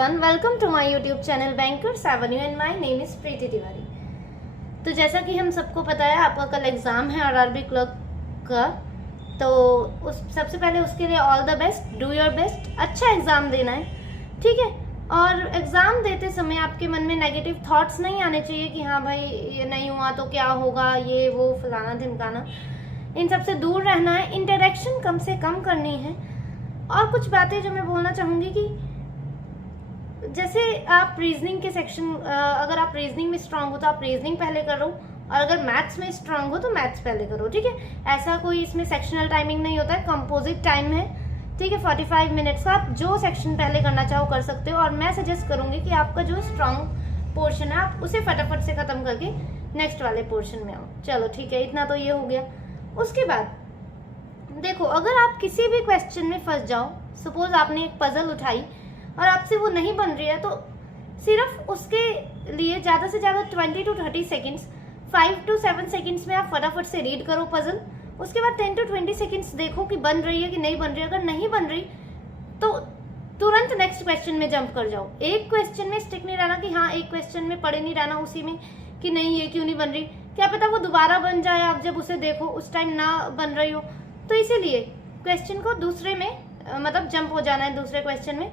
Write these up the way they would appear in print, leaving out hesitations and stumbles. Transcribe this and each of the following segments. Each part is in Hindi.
everyone, welcome to my YouTube channel Bankers Avenue and my name is प्रीति तिवारी। तो जैसा कि हम सबको पता है आपका कल एग्ज़ाम है आरआरबी क्लर्क का, तो सबसे पहले उसके लिए all the best, do your best, अच्छा एग्ज़ाम देना है, ठीक है। और एग्ज़ाम देते समय आपके मन में नेगेटिव थॉट्स नहीं आने चाहिए कि हाँ भाई ये नहीं हुआ तो क्या होगा, ये वो फलाना ढिमकाना, इन सब से दूर रहना है, इंटरेक्शन कम से कम करनी है। और कुछ बातें जो मैं बोलना चाहूँगी कि जैसे आप रीजनिंग के सेक्शन, अगर आप रीजनिंग में स्ट्रांग हो तो आप रीजनिंग पहले करो, और अगर मैथ्स में स्ट्रांग हो तो मैथ्स पहले करो, ठीक है। ऐसा कोई इसमें सेक्शनल टाइमिंग नहीं होता है, कंपोजिट टाइम है, ठीक है, 45 मिनट्स का। आप जो सेक्शन पहले करना चाहो कर सकते हो, और मैं सजेस्ट करूँगी कि आपका जो स्ट्रांग पोर्शन है आप उसे फटाफट से ख़त्म करके नेक्स्ट वाले पोर्शन में आओ। चलो ठीक है, इतना तो ये हो गया। उसके बाद देखो, अगर आप किसी भी क्वेश्चन में फंस जाओ, सपोज आपने एक पजल उठाई और आपसे वो नहीं बन रही है, तो सिर्फ उसके लिए ज़्यादा से ज़्यादा 20 to 30 सेकेंड्स, 5 to 7 सेकेंड्स में आप फटाफट से रीड करो पजल। उसके बाद 10 to 20 सेकेंड्स देखो कि बन रही है कि नहीं बन रही है। अगर नहीं बन रही तो तुरंत नेक्स्ट क्वेश्चन में जंप कर जाओ। एक क्वेश्चन में स्टिक नहीं रहना कि हाँ एक क्वेश्चन में पड़े नहीं रहना उसी में कि नहीं ये क्यों नहीं बन रही, क्या पता वो दोबारा बन जाए, आप जब उसे देखो उस टाइम ना बन रही हो। तो इसीलिए क्वेश्चन को दूसरे में मतलब जंप हो जाना है दूसरे क्वेश्चन में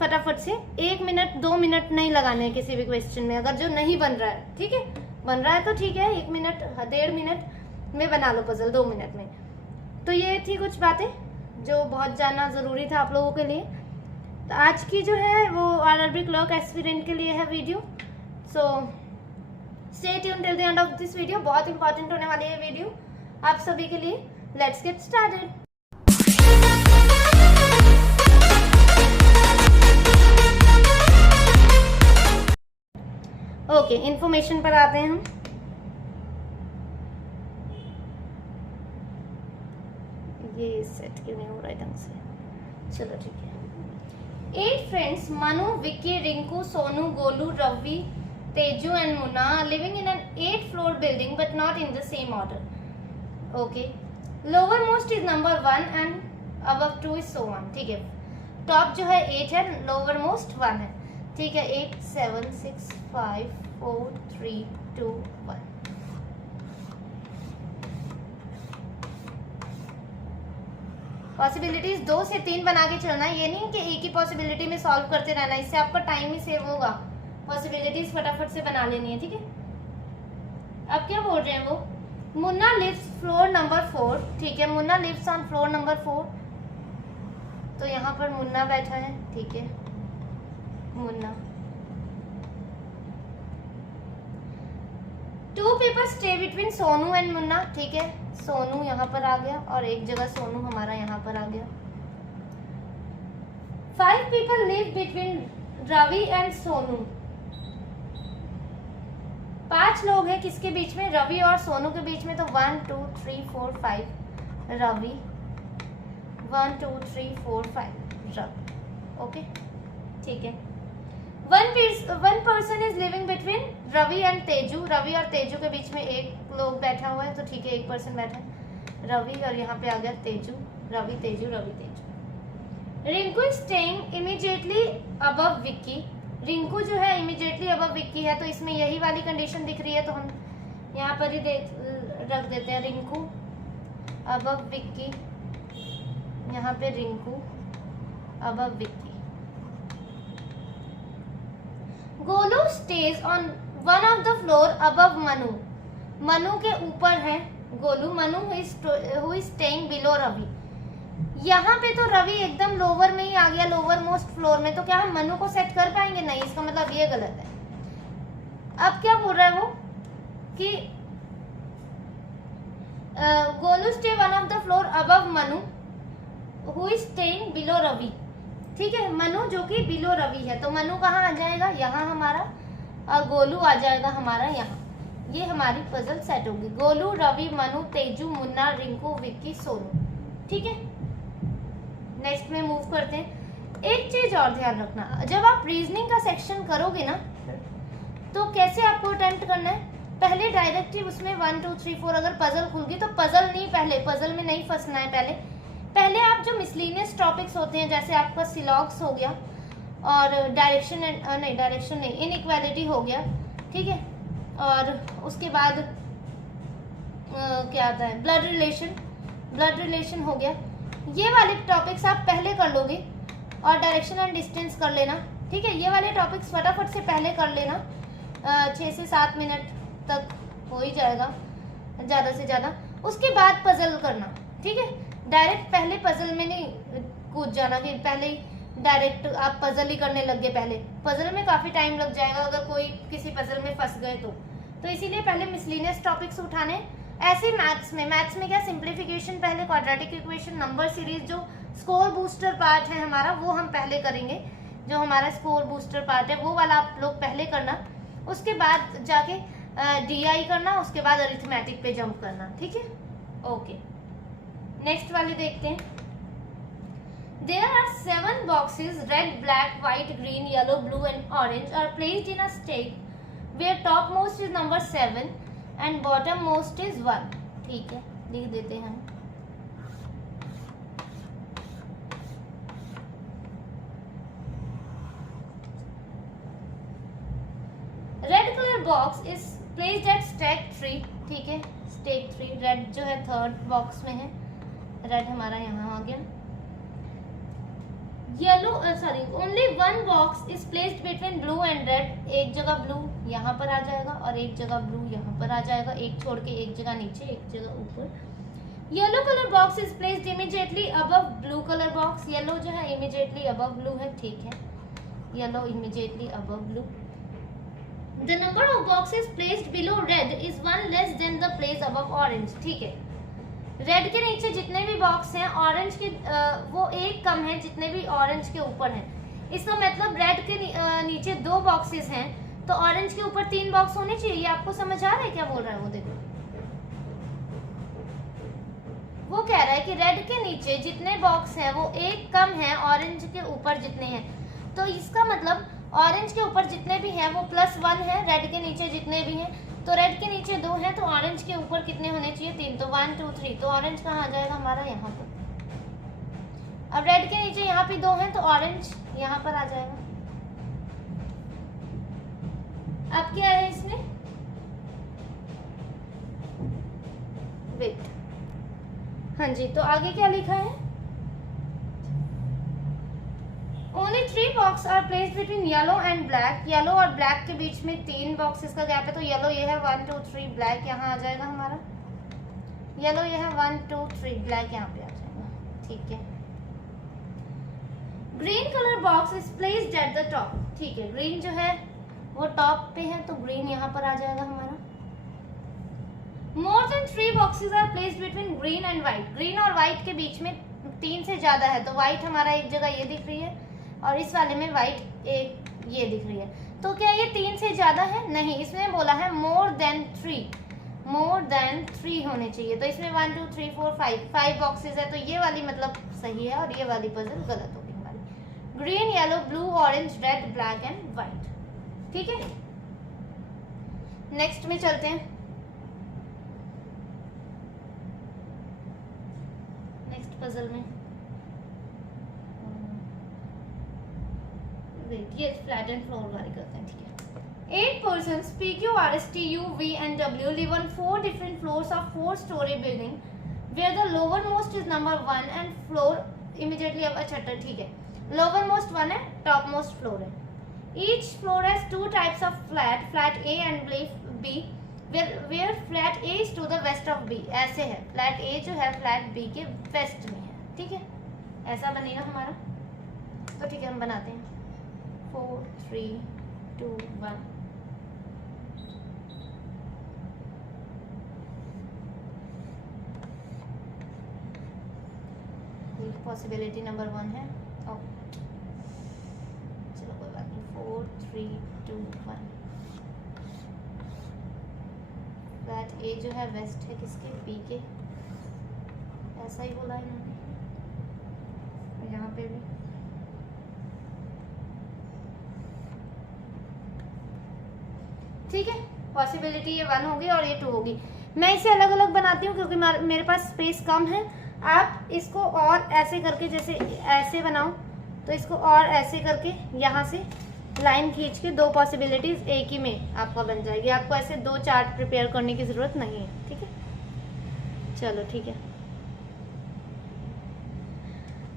फटाफट से। 1 मिनट 2 मिनट नहीं लगाने हैं किसी भी क्वेश्चन में, अगर जो नहीं बन रहा है, ठीक है। बन रहा है तो ठीक है, 1 मिनट 1.5 मिनट में बना लो पजल, 2 मिनट में। तो ये थी कुछ बातें जो बहुत जानना ज़रूरी था आप लोगों के लिए। तो आज की जो है वो आरआरबी क्लर्क एस्पिरेंट के लिए है video. So stay tune till the end of this video, बहुत इंपॉर्टेंट होने वाली है वीडियो आप सभी के लिए। Let's get started. Okay, information पर आते हैं हम। ये सेट क्यों नहीं हो रहा है ढंग से, चलो ठीक है। 8 friends Manu, Vicky, Rinku, Sonu, Golu, Ravi, Teju and Munna living in an 8th floor building but not in the same order. Okay. Lower most is number 1 and above 2 is so on. ठीक है, टॉप जो है 8 है, लोअर मोस्ट 1 है, ठीक है। 8 7 6 5 4 3 2 1। पॉसिबिलिटीज 2 से 3 बना के चलना है, ये नहीं कि एक ही पॉसिबिलिटी में सॉल्व करते रहना, इससे आपका टाइम ही सेव होगा। पॉसिबिलिटीज फटाफट से बना लेनी है, ठीक है। अब क्या बोल रहे हैं वो, मुन्ना लिव्स फ्लोर नंबर 4, ठीक है। Munna lives on floor number 4, तो यहाँ पर मुन्ना बैठा है, ठीक है, Munna. 2 people stay between Sonu and Munna, ठीक है। सोनू यहाँ पर आ गया और एक जगह सोनू हमारा यहाँ पर आ गया। 5 people live between Ravi and Sonu. 5 लोग हैं किसके बीच में, रवि और सोनू के बीच में। तो 1 2 3 4 5 रवि, 1 2 3 4 5 रवि, ओके, ठीक है। One person is living between Ravi and Teju. Ravi और तेजू के बीच में एक लोग बैठा हुआ है, तो ठीक है, एक पर्सन बैठा है रवि, और यहाँ पे आ गया Teju, Ravi Teju, Ravi Teju. Rinku is staying immediately above Vicky. Rinku जो है इमीडिएटली अबव विक्की है, तो इसमें यही वाली कंडीशन दिख रही है, तो हम यहाँ पर ही रख देते हैं रिंकू अबव विक्की, यहाँ पे Rinku above Vicky. Golu stays on one of the floor above Manu. Manu के ऊपर है Golu, Manu who is staying below Ravi. यहाँ पे तो रवि एकदम लोअर में ही आ गया, लोअर मोस्ट फ्लोर में, तो क्या हम मनु को सेट कर पाएंगे? नहीं, इसका मतलब ये गलत है। अब क्या बोल रहा है वो कि Golu stay one of the floor above Manu who is staying below Ravi, ठीक है। मनु जो कि बिलो रवि है, तो मनु कहाँ आ जाएगा, यहाँ हमारा, और गोलू आ जाएगा हमारा यहाँ। ये हमारी पजल सेट होगी। गोलू, रवि, मनु, तेजू, मुन्ना, रिंकू, विक्की, सोनू, ठीक है। नेक्स्ट में मूव करते हैं। एक चीज और ध्यान रखना, जब आप रीजनिंग का सेक्शन करोगे ना, तो कैसे आपको अटेम्प्ट करना है, पहले डायरेक्टली उसमें 1 2 3 4 अगर पजल खुल गई तो पजल नहीं, पहले पजल में नहीं फंसना है। पहले आप जो मिसलिनियस टॉपिक्स होते हैं, जैसे आपका सिलॉग्स हो गया, और डायरेक्शन नहीं, इनइक्वालिटी हो गया, ठीक है। और उसके बाद क्या आता है, ब्लड रिलेशन हो गया। ये वाले टॉपिक्स आप पहले कर लोगे और डायरेक्शन एंड डिस्टेंस कर लेना, ठीक है। ये वाले टॉपिक्स फटाफट से पहले कर लेना, 6 से 7 मिनट तक हो ही जाएगा ज़्यादा से ज़्यादा। उसके बाद पजल करना, ठीक है। डायरेक्ट पहले पजल में नहीं कूद जाना कि पहले ही डायरेक्ट आप पजल ही करने लग गए। पहले पजल में काफ़ी टाइम लग जाएगा अगर कोई किसी पजल में फंस गए तो इसीलिए पहले मिसलिनियस टॉपिक्स उठाने। ऐसे मैथ्स में क्या सिंप्लीफिकेशन पहले, क्वाड्रेटिक इक्वेशन, नंबर सीरीज, जो स्कोर बूस्टर पार्ट है हमारा वो हम पहले करेंगे। जो हमारा स्कोर बूस्टर पार्ट है वो वाला आप लोग पहले करना, उसके बाद जाके DI करना, उसके बाद अरिथमेटिक पे जंप करना, ठीक है। ओके, नेक्स्ट वाले देखते हैं। There are 7 boxes, red, black, white, green, yellow, blue and orange are placed in a stack where topmost is number 7 and bottommost is 1, ठीक है, लिख देते हैं। Red colour box is placed at stack 3, ठीक है, स्टैक 3। रेड जो है 3rd बॉक्स में है, रेड हमारा यहाँ आ गया। Yellow only 1 box is placed between blue and red. एक जगह ब्लू यहाँ पर आ जाएगा और एक जगह ब्लू यहाँ पर आ जाएगा, एक छोड़ के एक जगह नीचे एक जगह ऊपर। Yellow colour box is placed immediately above blue colour box. Yellow जो है इमीडिएटली अबव ब्लू है, ठीक है, yellow immediately above blue. The number of boxes placed below red is 1 less than the place above orange, ठीक है। रेड के नीचे जितने भी बॉक्स हैं ऑरेंज के वो एक कम है जितने भी ऑरेंज के ऊपर हैं। इसका मतलब रेड के नीचे 2 बॉक्सेस हैं तो ऑरेंज के ऊपर 3 बॉक्स होने चाहिए। ये आपको समझ आ रहा है क्या बोल रहा है वो? देखो, वो कह रहा है कि रेड के नीचे जितने बॉक्स हैं वो एक कम है ऑरेंज के ऊपर जितने हैं। तो इसका मतलब ऑरेंज के ऊपर जितने भी हैं वो +1 है, रेड के नीचे जितने भी हैं। तो रेड के नीचे 2 हैं तो ऑरेंज के ऊपर कितने होने चाहिए? 3। तो 1 2 3, तो ऑरेंज कहाँ आ जाएगा हमारा? यहाँ पर। अब रेड के नीचे यहाँ पे 2 हैं तो ऑरेंज यहाँ पर आ जाएगा। अब क्या है इसमें? वेट, हाँ जी, तो आगे क्या लिखा है? Only 3 boxes are placed between yellow and black. Yellow और ब्लैक के बीच में 3 बॉक्सेस का गैप है तो येलो ये है 1 2 3, ब्लैक यहाँ आ जाएगा हमारा। येलो ये है 1 2 3, ब्लैक यहाँ पे आ जाएगा, ठीक है। Green colour box is placed at the top, ठीक है। ग्रीन जो है वो टॉप पे है तो ग्रीन यहाँ पर आ जाएगा हमारा। More than 3 boxes are placed between green and white. Green और व्हाइट के बीच में 3 से ज्यादा है तो व्हाइट हमारा एक जगह ये दिख रही है और इस वाले में व्हाइट एक ये दिख रही है। तो क्या ये 3 से ज्यादा है? नहीं, इसमें बोला है मोर देन 3 होने चाहिए। तो इसमें 1 2 3 4 5 बॉक्सेस है तो ये वाली मतलब सही है और ये वाली पजल गलत होगी हमारी। Green, yellow, blue, orange, red, black and white, ठीक है। नेक्स्ट में चलते हैं। नेक्स्ट पजल में ये फ्लैट एंड फ्लोर वाली करते हैं, ठीक है। 8 persons P, Q, R, S, T, U, V and W live on 4 different floors of 4-story building where the lowermost is number 1 and floor immediately अब अच्छा ठीक है, lowermost 1 है, topmost floor है। Each floor has 2 types of flat, flat A and B, where flat A is to the west of B। ऐसे है, flat A जो है flat B के west में है, ठीक है। ऐसा बनेगा हमारा, तो ठीक है हम बनाते हैं। 4 3 2 1। पॉसिबिलिटी नंबर 1 है। चलो कोई बात नहीं। 4 3 2 1। फ्लैट ए जो है वेस्ट है किसके? बी के। ऐसा ही बोला इन्होंने यहाँ पे भी। ठीक है, पॉसिबिलिटी ये 1 होगी और ये 2 होगी। मैं इसे अलग अलग बनाती हूँ क्योंकि मेरे पास स्पेस कम है। आप इसको और ऐसे करके जैसे ऐसे बनाओ तो इसको और ऐसे करके यहाँ से लाइन खींच के दो पॉसिबिलिटीज एक ही में आपका बन जाएगी। आपको ऐसे दो चार्ट प्रिपेयर करने की जरूरत नहीं है, ठीक है। चलो ठीक है,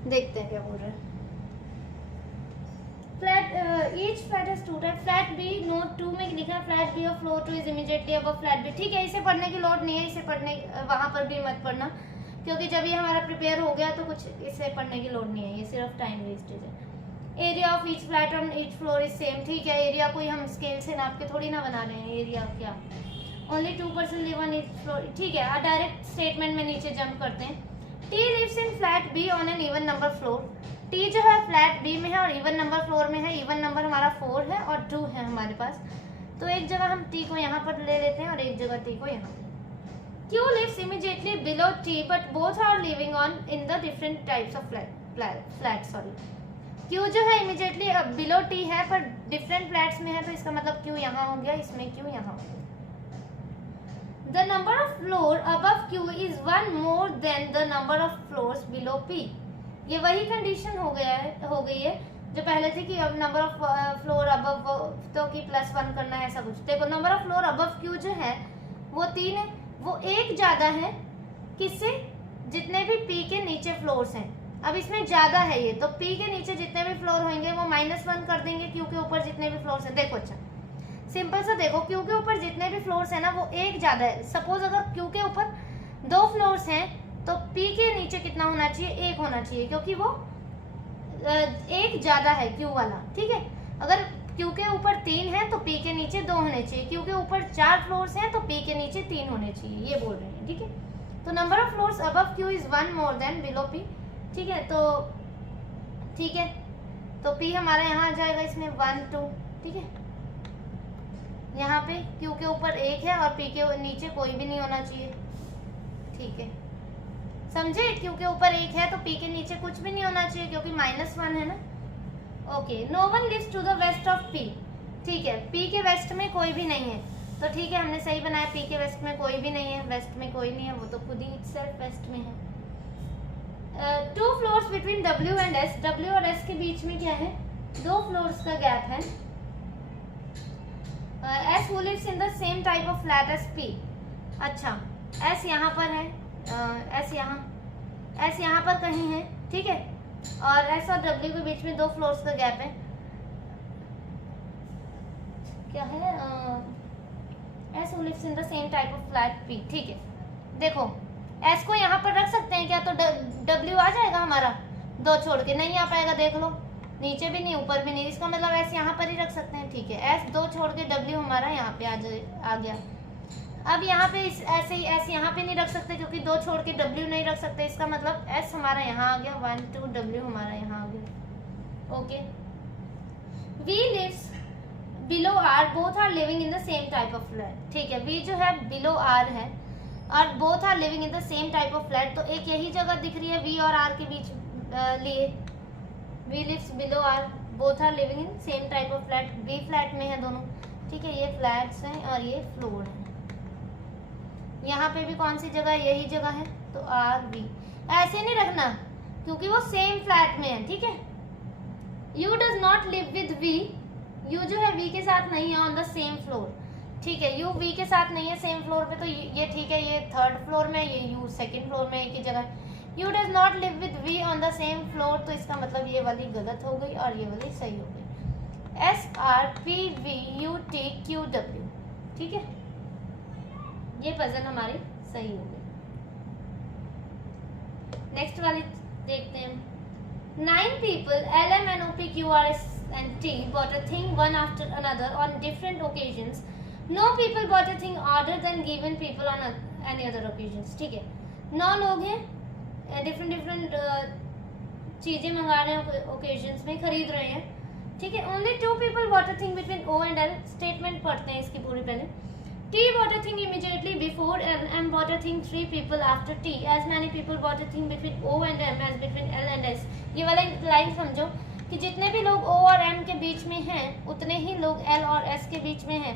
देखते हैं क्या बोल रहे हैं। Flat each flat has two type. Flat B note 2 में लिखा है फ्लैट बी और floor 2 is immediately above flat B. ठीक है, इसे पढ़ने की लोड नहीं है, इसे पढ़ने वहां पर भी मत पढ़ना, क्योंकि जब ये हमारा प्रिपेयर हो गया तो कुछ इसे पढ़ने की लोड नहीं है, ये सिर्फ टाइम वेस्टेज है। Area of each flat on each floor is same. ठीक है, एरिया कोई हम स्केल से नाप के थोड़ी ना बना रहे हैं, एरिया क्या, only 2% live on each floor. ठीक है, डायरेक्ट स्टेटमेंट में नीचे जंप करते हैं। T lives in flat B on an even number floor. T जो है फ्लैट बी में है और इवन नंबर फ्लोर में है। इवन नंबर हमारा 4 है और 2 है हमारे पास, तो एक जगह हम टी को यहाँ पर ले लेते हैं और एक जगह टी को यहाँ पर। Q lives immediately below T, but both are living on in the different types of flat. Sorry, Q जो है immediately below T है पर different flats में है, तो इसका मतलब Q यहाँ हो गया, इसमें Q यहाँ हो गया। The number of floor above Q is one more than the number of floors below P. ये वही कंडीशन हो गई है जो पहले थी कि अब नंबर ऑफ फ्लोर अबव तो कि +1 करना है, ऐसा कुछ। देखो, number of floor above Q जो है वो 3 है, वो एक ज्यादा है किससे, जितने भी P के नीचे फ्लोर्स हैं। अब इसमें ज्यादा है ये, तो P के नीचे जितने भी फ्लोर होंगे वो -1 कर देंगे Q के ऊपर जितने भी फ्लोर्स हैं। देखो, अच्छा सिंपल सा देखो, Q के ऊपर जितने भी फ्लोर्स हैं ना वो एक ज्यादा है। सपोज अगर Q के ऊपर 2 फ्लोर्स हैं तो P के नीचे कितना होना चाहिए, 1 होना चाहिए, क्योंकि वो एक ज्यादा है Q वाला। ठीक है, अगर Q के ऊपर 3 है तो P के नीचे 2 होने चाहिए। Q के ऊपर 4 फ्लोर्स हैं तो P के नीचे 3 होने चाहिए, ये बोल रहे हैं। ठीक है, तो number of floors above Q is 1 more than below P। ठीक है, तो ठीक है, तो P हमारा यहाँ आ जाएगा इसमें 1 2। ठीक है, यहाँ पे Q के ऊपर 1 है और P के नीचे कोई भी नहीं होना चाहिए। ठीक है, समझे, Q के ऊपर 1 है तो P के नीचे कुछ भी नहीं होना चाहिए क्योंकि -1 है ना। Okay, no one lives to the west of P। ठीक है, P के वेस्ट में कोई भी नहीं है, तो ठीक है हमने सही बनाया, P के वेस्ट में कोई भी नहीं है, वेस्ट में कोई नहीं है, वो तो खुद ही इटसेल्फ वेस्ट में है। 2 floors between W and S। W और S के बीच में क्या है, 2 फ्लोर्स का गैप है। S who lives in the same type of flat as P। अच्छा, S यहाँ पर है, S यहाँ पर कहीं है। ठीक है, और S और W के बीच में 2 फ्लोर्स का गैप है। क्या है, S who lives in the same type of flat P। ठीक है, देखो S को यहाँ पर रख सकते हैं क्या, तो W आ जाएगा हमारा, 2 छोड़ के नहीं आ पाएगा, देख लो, नीचे भी नहीं ऊपर भी नहीं, इसका मतलब S यहाँ पर ही रख सकते हैं। ठीक है, S 2 छोड़ के W हमारा यहाँ पे आ गया। अब यहाँ पे ऐसे ही S यहाँ पे नहीं रख सकते क्योंकि 2 छोड़ के W नहीं रख सकते, इसका मतलब S हमारा यहाँ आ गया, 1 2 W हमारा यहाँ आ गया। Okay, V lives below R, both are living in the same type of flat। ठीक है, V जो है below R है और both are living in the same type of flat, तो एक यही जगह दिख रही है V और R के बीच लिए, V lives below R, both are living in same type of flat। V flat में है दोनों। ठीक है, ये फ्लैट्स हैं और ये फ्लोर है। यहाँ पे भी कौन सी जगह, यही जगह है, तो आर वी। ऐसे नहीं रखना क्योंकि वो सेम फ्लैट में है। ठीक है, U does not live with V. U जो है वी के साथ नहीं है ऑन द सेम फ्लोर। ठीक है, यू वी के साथ नहीं है सेम फ्लोर पे, तो ये ठीक है, ये 3rd फ्लोर में, ये यू 2nd फ्लोर में एक ही जगह। U does not live with V on the same floor, तो इसका मतलब ये वाली गलत हो गई और ये वाली सही हो गई। SRPVUTQW। ठीक है, ये पजल हमारी सही हो गई। नेक्स्ट वाली देखते हैं। 9 people LMNOPQRS and T bought a thing one after another on different occasions. No people bought a thing other than given people on any other occasions। ठीक है, 9 लोग हैं, डिफरेंट चीजें मंगा रहे हैं, ओकेजन्स में खरीद रहे हैं। ठीक है, only 2 people bought a thing between O and L। Statement पढ़ते हैं इसकी पूरी पहले। T bought a thing immediately before L, M bought a thing 3 people after T, as many people bought a thing between O and M as between L and S। ये वाला लाइन समझो कि जितने भी लोग O और M के बीच में हैं उतने ही लोग L और S के बीच में हैं।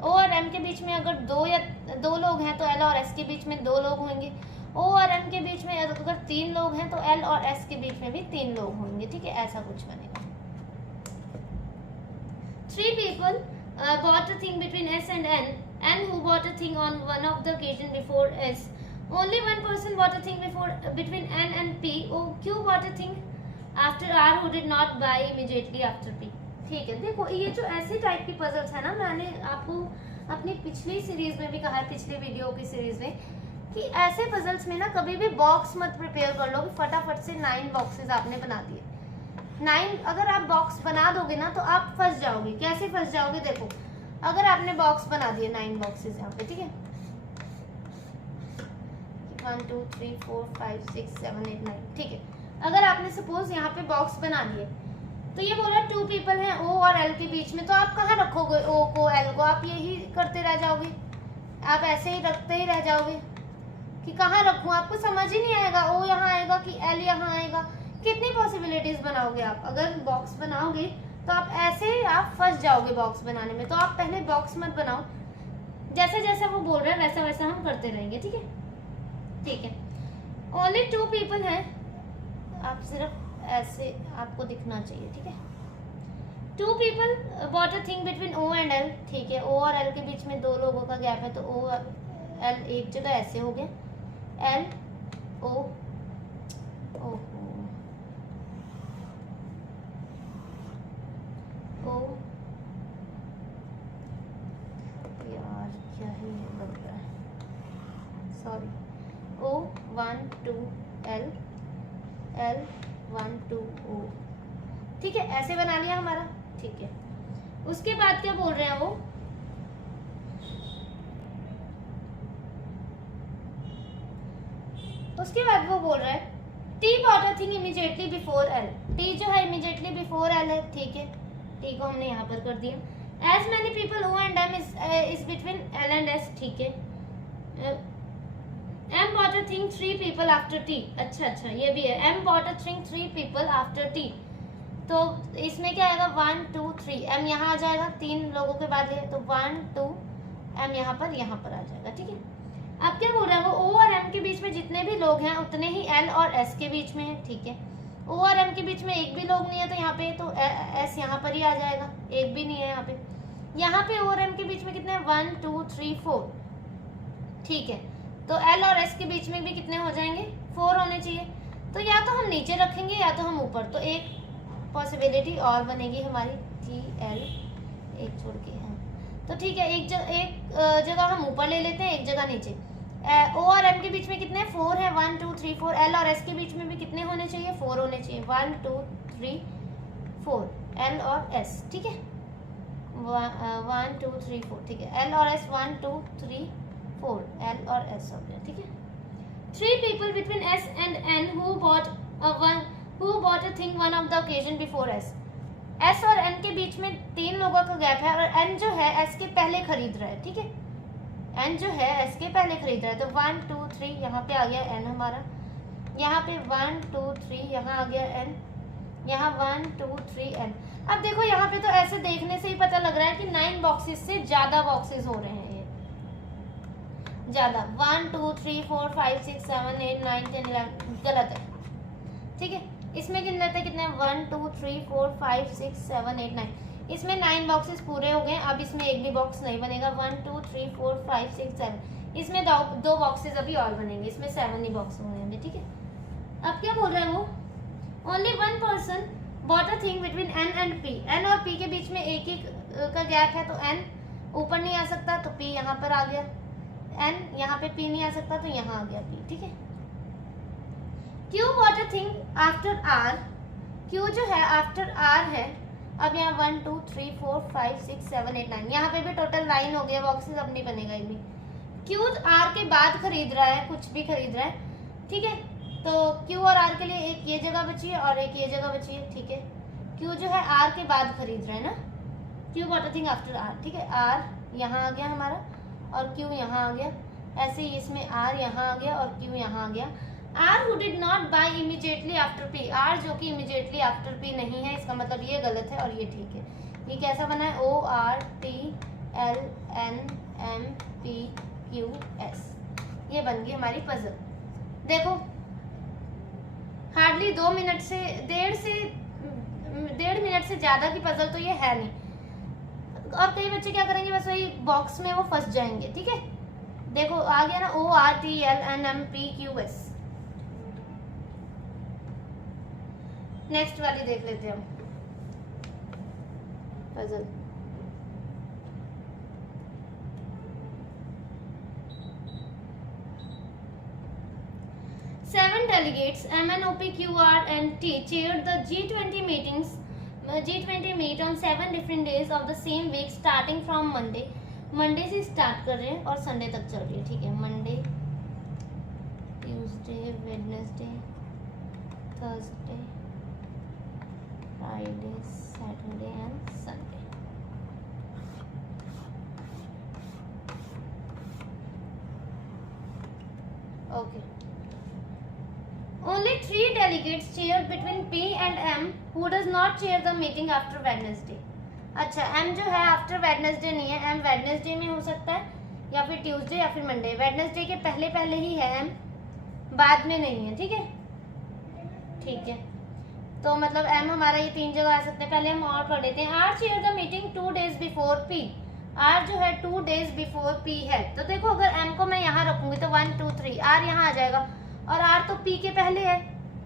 O और M के बीच में अगर दो लोग हैं तो L और S के बीच में 2 लोग होंगे। O और M के बीच में अगर 3 लोग हैं तो L और S के बीच में भी 3 लोग होंगे, ठीक है, ऐसा कुछ बनेगा। 3 people bought a thing between S and N who bought a thing on one of the occasion before S. Only one person bought a thing between N and P. Q bought a thing after R who did not buy immediately after P. ठीक है, देखो ये जो ऐसे टाइप की पजल्स है ना, मैंने आपको अपनी पिछली सीरीज में भी कहा है, पिछली वीडियो की सीरीज में, कि ऐसे पजल्स में ना कभी भी बॉक्स मत प्रिपेयर कर लो कि फटाफट से 9 बॉक्सेस आपने बना दिए। 9 अगर आप बॉक्स बना दोगे ना तो आप फंस जाओगे। कैसे फंस जाओगे, देखो अगर आपने बॉक्स बना दिए 9 बॉक्सेस यहाँ पे, ठीक है, 1 2 3 4 5 6 7 8 9, ठीक है, अगर आपने सपोज यहाँ पे बॉक्स बना दिए तो ये बोला 2 पीपल हैं O और L के बीच में, तो आप कहाँ रखोगे O को L को? आप यही करते रह जाओगे, आप ऐसे ही रखते ही रह जाओगे कि कहाँ रखूँ, आपको समझ ही नहीं आएगा O यहाँ आएगा कि L यहाँ आएगा। कितनी पॉसिबिलिटीज बनाओगे आप? अगर बॉक्स बनाओगे तो आप ऐसे ही आप फंस जाओगे बॉक्स बनाने में। तो आप पहले बॉक्स मत बनाओ, जैसे जैसे वो बोल रहे हैं वैसा वैसा हम करते रहेंगे, ठीक है, ठीक है। ओनली 2 पीपल हैं, आप सिर्फ ऐसे आपको दिखना चाहिए, ठीक है। 2 people bought a thing between O and L, ठीक है, O और L के बीच में 2 लोगों का गैप है, तो O और L एक जगह ऐसे हो गया, L O O O यार क्या ही लग रहा है, sorry, O 1 2 L L 1 2 O, ठीक है, ऐसे बना लिया हमारा, ठीक है। उसके बाद क्या बोल रहे हैं वो, उसके बाद वो बोल रहा है T bought a thing immediately before L. T जो है immediately before L है, ठीक है, T को हमने यहाँ पर कर दिया। As many people O and M is between L and S, ठीक है। M bought a thing 3 people after T, अच्छा ये भी है, M bought a thing 3 people after T, तो इसमें क्या आएगा 1 2 3, M यहाँ आ जाएगा, 3 लोगों के बाद है तो 1 2 M यहाँ पर आ जाएगा, ठीक है। अब क्या बोल रहा है वो, O और M के बीच में जितने भी लोग हैं उतने ही L और S के बीच में है, ठीक है। O और M के बीच में एक भी लोग नहीं है तो यहाँ पे तो S यहाँ पर ही आ जाएगा, एक भी नहीं है यहाँ पे। यहाँ पे O और M के बीच में कितने हैं 1 2 3 4, ठीक है, तो L और S के बीच में भी कितने हो जाएंगे 4 होने चाहिए। तो या तो हम नीचे रखेंगे या तो हम ऊपर, तो एक पॉसिबिलिटी और बनेगी हमारी T L, एक छोड़ के है, तो ठीक है, एक जगह हम ऊपर ले लेते हैं, एक जगह नीचे। O और M के बीच में कितने 4 है, 1 2 3 4। L और S के बीच में भी कितने होने चाहिए 4 होने चाहिए, 1 2 3 4 L और S, ठीक है, 1 2 3 4, ठीक है, L और S 1 2 3 4 L और S हो गया, ठीक है। 3 people between S and N who bought a thing one of the occasion before S. S और N के बीच में 3 लोगों का गैप है और N जो है S के पहले खरीद रहा है, ठीक है, N जो है S के पहले खरीद रहा है, तो 1 2 3 यहाँ पे आ गया N हमारा, यहाँ पे 1 2 3 यहाँ आ गया N, यहाँ 1 2 3 N। अब देखो यहाँ पे तो ऐसे देखने से ही पता लग रहा है कि 9 बॉक्सेस से ज्यादा बॉक्सेस हो रहे हैं, ये ज्यादा 1 2 3 4 5 6 7 8 9 10 11 गलत है, ठीक है। इसमें गिन लेते हैं कितने 1 2 3 4 5 6 7 8 9, इसमें 9 बॉक्सेस पूरे हो गए। अब इसमें एक भी बॉक्स नहीं बनेगा, 1 2 3 4 5 6 7, इसमें दो बॉक्सेस अभी और बनेंगे, इसमें 7 ही बॉक्स होंगे, ठीक है। अब क्या बोल रहा है वो, only 1 person bought a thing between N and P, N और P के बीच में एक का गैप है, तो N ऊपर नहीं आ सकता तो P यहाँ पर आ गया, N यहाँ पे P नहीं आ सकता तो यहाँ आ गया P, ठीक है। Q bought a thing after R, Q जो है after R है, अब यहाँ 1 2 3 4 5 6 7 8 9, यहाँ पे भी टोटल 9 हो गया बॉक्सेस, अब नहीं बनेगा ये भी। Q R के बाद खरीद रहा है, कुछ भी खरीद रहा है, ठीक है, तो Q और R के लिए एक ये जगह बची है और एक ये जगह बची है, ठीक है। Q जो है R के बाद खरीद रहा है ना, Q bought a thing after R, ठीक है, R यहाँ आ गया हमारा और Q यहाँ आ गया, ऐसे ही इसमें R यहाँ आ गया और Q यहाँ आ गया। R who did not buy immediately after P, R जो कि immediately after P नहीं है, इसका मतलब ये गलत है और ये ठीक है। ये कैसा बना है O R T LNMPQS। ये बन गई हमारी पजल। देखो हार्डली 2 मिनट से डेढ़ मिनट से ज्यादा की पजल तो ये है नहीं। और कई बच्चे क्या करेंगे, बस वही बॉक्स में वो फंस जाएंगे। ठीक है, देखो आ गया ना, ORTLNMPQS। नेक्स्ट वाली देख लेते हैं हम puzzle. Seven delegates MNOPQRNT chaired the G20 meet on 7 different days of the same week starting from Monday। Monday से स्टार्ट कर रहे हैं और संडे तक चल रही है। ठीक है, Monday, Tuesday, Wednesday, Thursday, Friday, Saturday and Sunday. Okay, only 3 delegates chaired between P and M who does not chair the meeting after Wednesday। अच्छा, M जो है आफ्टर वेडनेसडे नहीं है, M वेडनेसडे में हो सकता है या फिर ट्यूसडे या फिर मंडे। वेडनेसडे के पहले पहले ही है M, बाद में नहीं है। ठीक है, ठीक है, तो मतलब M हमारा ये 3 जगह आ सकते हैं। पहले हम और पढ़ लेते हैं। R chair the meeting 2 days before P। R जो है 2 days before P है, तो देखो अगर M को मैं यहाँ रखूंगी तो 1 2 3 R यहाँ आ जाएगा, और R तो P के पहले है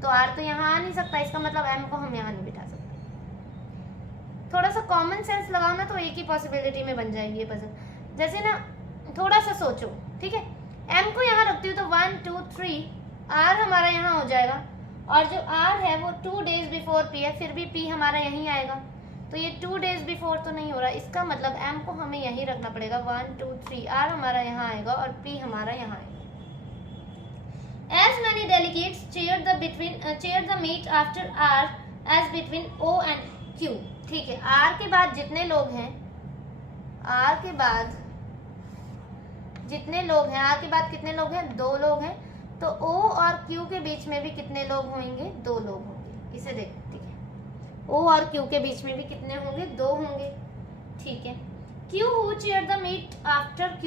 तो R तो यहाँ आ नहीं सकता। इसका मतलब M को हम यहाँ नहीं बिठा सकते। थोड़ा सा कॉमन सेंस लगाओ ना तो एक ही पॉसिबिलिटी में बन जाएगी ये पजल। जैसे ना थोड़ा सा सोचो। ठीक है, M को यहाँ रखती हूँ तो 1 2 3 R हमारा यहाँ हो जाएगा, और जो R है वो 2 days before P है, फिर भी P हमारा यहीं आएगा। तो ये 2 days before तो नहीं हो रहा, इसका मतलब M को हमें यहीं रखना पड़ेगा। 1 2 3 R हमारा यहाँ आएगा और P हमारा यहाँ आएगा। As many delegates chair the meet after R as between O and Q। ठीक है, R के बाद जितने लोग हैं, R के बाद जितने लोग हैं, R के बाद कितने लोग हैं, 2 लोग हैं, तो O और Q के बीच में भी कितने लोग होंगे, 2 लोग होंगे। इसे देखो। ठीक है, O और Q के बीच में भी कितने होंगे, 2 होंगे। ठीक है, Q who chair the meet after Q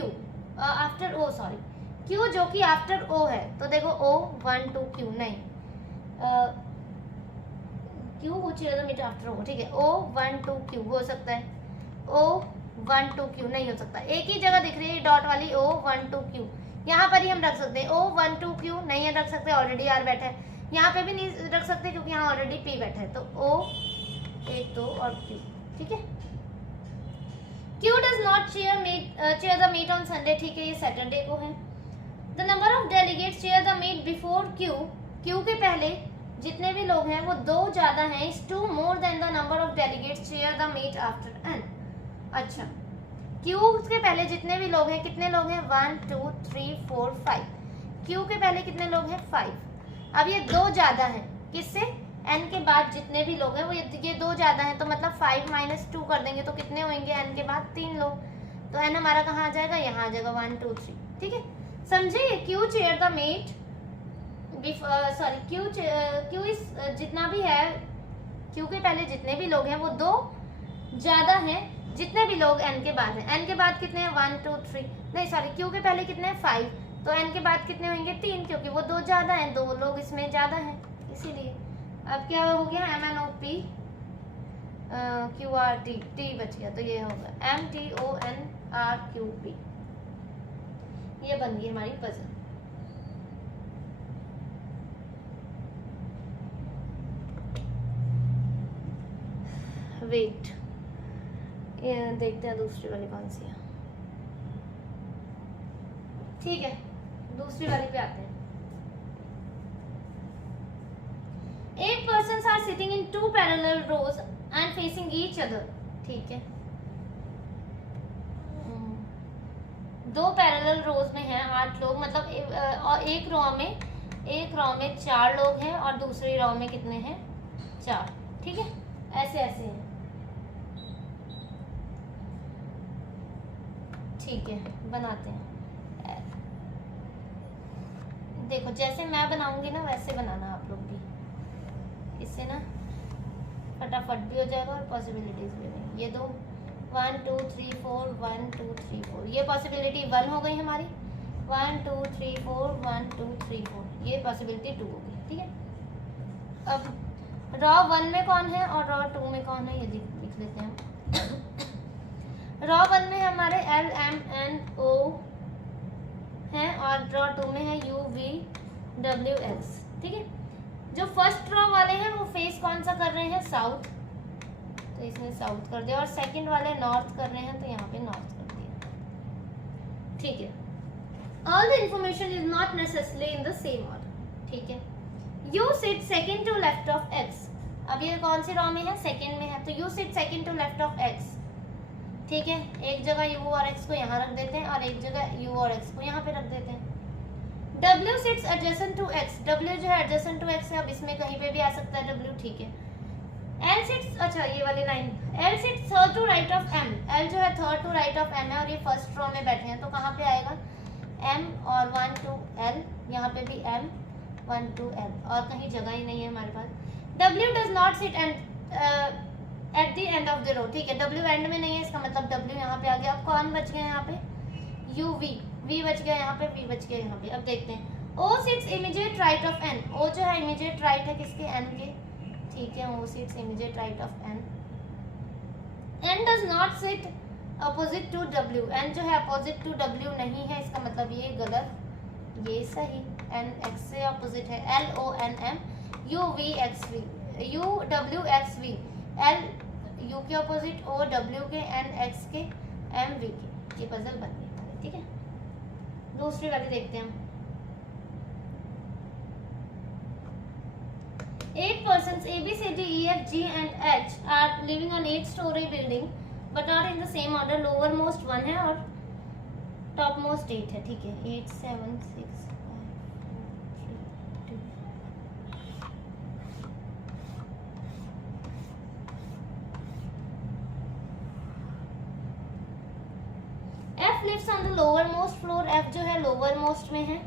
जो कि आफ्टर O है, तो देखो O 1 2 Q नहीं, Q who chair the meet after O। ठीक है, O 1 2 Q हो सकता है, O 1 2 Q नहीं हो सकता। एक ही जगह दिख रही है डॉट वाली, O 1 2 Q, यहाँ पर ही हम रख सकते हैं। O 1 2 Q नहीं है रख सकते, ऑलरेडी R बैठा है। यहाँ पे भी नहीं रख सकते क्योंकि यहाँ ऑलरेडी P बैठा है, तो O 1 2 और Q। ठीक है, Q does not chair the meet on Sunday। ठीक है, ये सैटरडे को है। The number of delegates chair the meet before Q के पहले जितने भी लोग हैं वो 2 ज्यादा हैं, is 2 more than the number of delegates chair the meet after N। अच्छा, Q के पहले जितने भी लोग हैं, कितने लोग हैं, 1 2 3 4 5। Q के पहले कितने लोग हैं, 5। अब ये 2 ज्यादा हैं, किससे, N के बाद जितने भी लोग हैं वो ये 2 ज्यादा हैं, तो मतलब 5 - 2 कर देंगे तो कितने होंगे, N के बाद 3 लोग, तो N हमारा कहाँ आ जाएगा, यहाँ आ जाएगा 1 2 3। ठीक है, समझे। Q chair the meet Q इस जितना भी है, Q के पहले जितने भी लोग हैं वो 2 ज्यादा हैं जितने भी लोग N के बाद हैं। N के बाद कितने हैं, 1 2 3 नहीं सॉरी, Q के पहले कितने हैं, 5, तो N के बाद कितने होंगे, 3, क्योंकि वो 2 ज्यादा हैं, 2 लोग इसमें ज्यादा हैं, इसीलिए। अब क्या हो गया, MNOP QRT, T बच गया, तो ये होगा MTONRQP। ये बन गई हमारी पजल। वेट, देखते हैं दूसरी वाली कौन सी है। ठीक है, दूसरी वाली पे आते हैं। 8 persons are sitting in 2 parallel rows and facing each other। ठीक है, 2 पैरेलल रोज में हैं 8 लोग, मतलब और एक रो में 4 लोग हैं और दूसरी रो में कितने हैं, 4। ठीक है, ऐसे ऐसे हैं। ठीक है, बनाते हैं। देखो जैसे मैं बनाऊंगी ना वैसे बनाना आप लोग भी, इससे ना फटाफट भी हो जाएगा और पॉसिबिलिटीज भी नहीं। ये 2 1 2 3 4 1 2 3 4, ये पॉसिबिलिटी 1 हो गई हमारी। 1 2 3 4 1 2 3 4, ये पॉसिबिलिटी 2 हो गई। ठीक है, अब रॉ 1 में कौन है और रॉ 2 में कौन है ये लिख लेते हैं हम। रॉ 1 में हमारे L M N O है और रॉ 2 में है U V W X। ठीक है, जो फर्स्ट रॉ वाले हैं वो फेस कौन सा कर रहे हैं, साउथ, तो इसमें साउथ कर दिया, और सेकंड वाले नॉर्थ कर रहे हैं तो यहाँ पे नॉर्थ कर दिया। ठीक है, all the information is not necessary in the same order. ठीक है, U sit second to left of X, अब ये कौन सी रॉ में है, सेकंड में है, तो U sit second to left of X. ठीक है, एक जगह u और x को यहाँ रख देते हैं और एक जगह u और x को यहाँ पे रख देते हैं। W sits adjacent to x, W जो है adjacent to x है, अब इसमें कहीं पे भी आ सकता है W। ठीक है, L sits, अच्छा ये वाली line, L sits third to right of M, L जो है third to right of M है और ये फर्स्ट रो में बैठे हैं, तो कहाँ पे आएगा M और 1 2 L, यहाँ पे भी M 1 2 L, और कहीं जगह ही नहीं है हमारे पास। W does not sit at the end of the row। ठीक है, W एंड में नहीं है, इसका मतलब W यहाँ पे आ गया। अब कौन बच गया यहाँ पे, U V, V बच गया यहाँ पे, V बच गया यहाँ पे। अब देखते हैं, O sits immediate right of N, O जो है immediate right है किसके, N के। ठीक है, O sits immediate right of N। N does not sit opposite to W, N जो है opposite to W नहीं है, इसका मतलब ये गलत, ये सही। N X से opposite है, L O N M, U V X V, U W X V, L U के opposite, O W के, N X के, M V के। ये पजल बन गई। ठीक है, दूसरी वाली देखते हैं हम। 8 persons A B C D E F G and H are living on 8-story building but not in the same order। lowermost 1 है और topmost 8 है। ठीक है, 8 7 6 F lives on the lowermost floor, F जो है lowermost में है।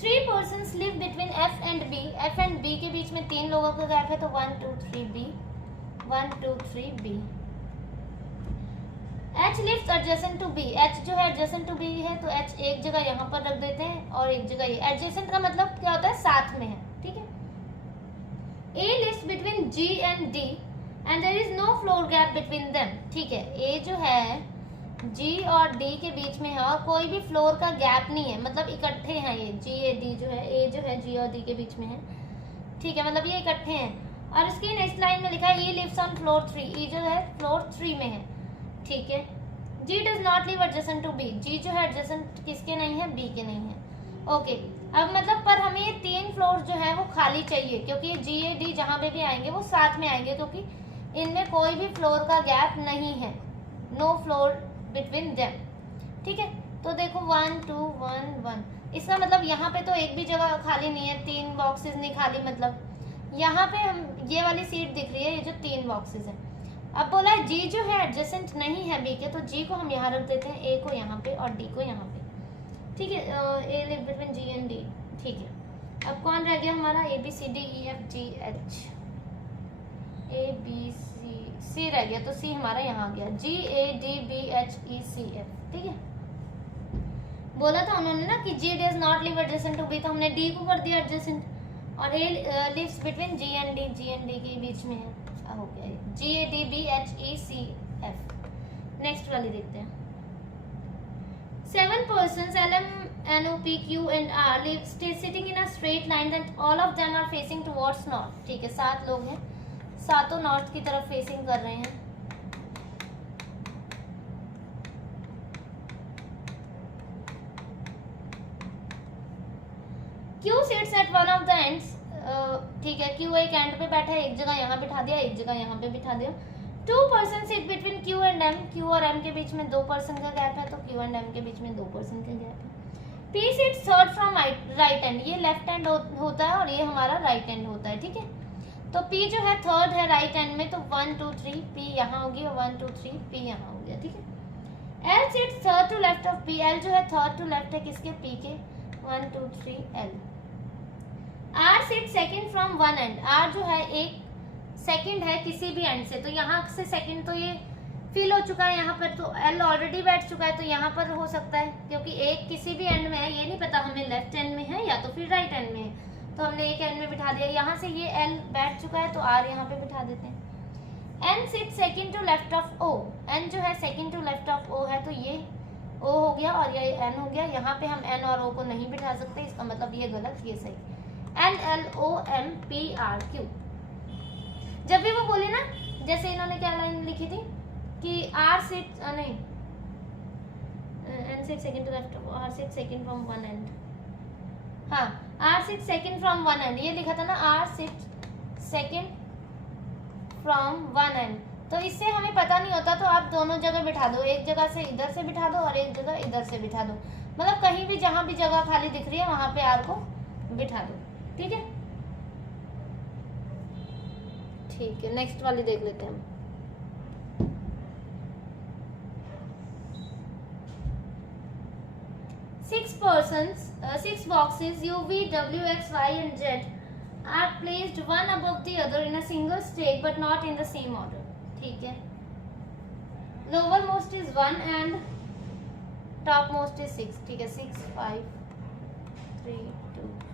3 persons live between F and B, F and B के बीच में 3 लोगों का गैप है, तो 1 2 3 B, 1 2 3 B। H lives adjacent to B, H जो है adjacent to B है, तो H एक जगह यहाँ पर रख देते हैं और एक जगह ये। adjacent का मतलब क्या होता है, साथ में है। ठीक है, A lives between G and D and there is no floor gap between them। ठीक है, A जो है G और D के बीच में है और कोई भी फ्लोर का गैप नहीं है, मतलब इकट्ठे हैं ये G A D जो है, A जो है G और D के बीच में है। ठीक है, मतलब ये इकट्ठे हैं। और इसकी नेक्स्ट लाइन में लिखा है E lives on floor 3, E जो है फ्लोर 3 में है। ठीक है, G does not live adjacent to B, G जो है adjacent किसके नहीं है, B के नहीं है। ओके, अब मतलब पर हमें ये 3 फ्लोर जो है वो खाली चाहिए, क्योंकि ये G A D जहाँ पे भी आएंगे वो साथ में आएंगे, क्योंकि इनमें कोई भी फ्लोर का गैप नहीं है, नो फ्लोर बिटवीन देम। ठीक है, तो देखो 1 2 1 1, इसका मतलब यहाँ पे तो एक भी जगह खाली नहीं है, 3 बॉक्सेस नहीं खाली, मतलब यहाँ पे हम ये वाली सीट दिख रही है, ये जो 3 बॉक्सेस है। अब बोला है G जो है एडजेसेंट नहीं है B के, तो G को हम यहाँ रख देते हैं, A को यहाँ पे और D को यहाँ पे। ठीक है, A live between G and D। ठीक है, अब कौन रह गया हमारा, A B C D E F G H, A B C रह गया, तो C हमारा यहाँ आ गया, G A D B H E C F। ठीक है, बोला था उन्होंने ना कि G does not live adjacent to B, तो हमने D को कर दिया adjacent, और A lives between G and D, G and D के बीच में है, हो गया G A D B H E C F। Next वाली देखते हैं। 7 persons L M N O P Q and R live sitting in a straight line that all of them are facing towards north। ठीक है, 7 लोग हैं, सातों नॉर्थ की तरफ फेसिंग कर रहे हैं। Q sits at one of the ends। ठीक है, Q एक एंड पे बैठा है, एक जगह यहाँ बिठा दिया, एक जगह यहाँ पे बिठा दिया। 2 persons sit between Q and M, Q और M के बीच में 2 पर्सन का गैप है, तो Q and M के बीच में 2 पर्सन का गैप है। P sits third from right end, ये लेफ्ट हैंड होता है और ये हमारा राइट हैंड होता है। ठीक है, तो P जो है थर्ड है राइट हैंड में, तो 1 2 3 P यहाँ होगी और 1 2 3 P यहाँ हो गया। ठीक है, L sits third to left of P, L जो है थर्ड टू लेफ्ट है किसके, P के, 1 2 3 L। R sits second from one end, R जो है एक सेकंड है किसी भी एंड से, तो यहाँ से सेकंड तो ये फिल हो चुका है यहाँ पर, तो एल ऑलरेडी बैठ चुका है, तो यहाँ पर हो सकता है क्योंकि एक किसी भी एंड में है, ये नहीं पता हमें लेफ्ट एंड में है या तो फिर राइट एंड में है, तो हमने एक एंड में बिठा दिया। यहाँ से ये एल बैठ चुका है तो आर यहाँ पे बिठा देते हैं। N sit second to left of O, N जो है second to left of O है, तो ये ओ हो गया और ये एन हो गया। यहाँ पे हम एन और ओ को नहीं बिठा सकते, इसका मतलब ये गलत, ये सही। N L O M P R Q, जब भी वो बोले ना, जैसे इन्होंने क्या लाइन लिखी थी कि आर सिट नहीं, N sit second to left, R sit second from one end, हाँ R sit second from one end, ये लिखा था ना, R sit second from one end. तो इससे हमें पता नहीं होता, तो आप दोनों जगह बिठा दो, एक जगह से इधर से बिठा दो और एक जगह इधर से बिठा दो, मतलब कहीं भी जहां भी जगह खाली दिख रही है वहां पे आर को बिठा दो, ठीक है। ठीक है, नेक्स्ट वाली देख लेते हैं हम। Six boxes U, V, W, X, Y and Z are placed one above the other in a single stack but not in the same order. ठीक है, lower most is 1 and top most is 6, ठीक है। 6 5 3 2 5।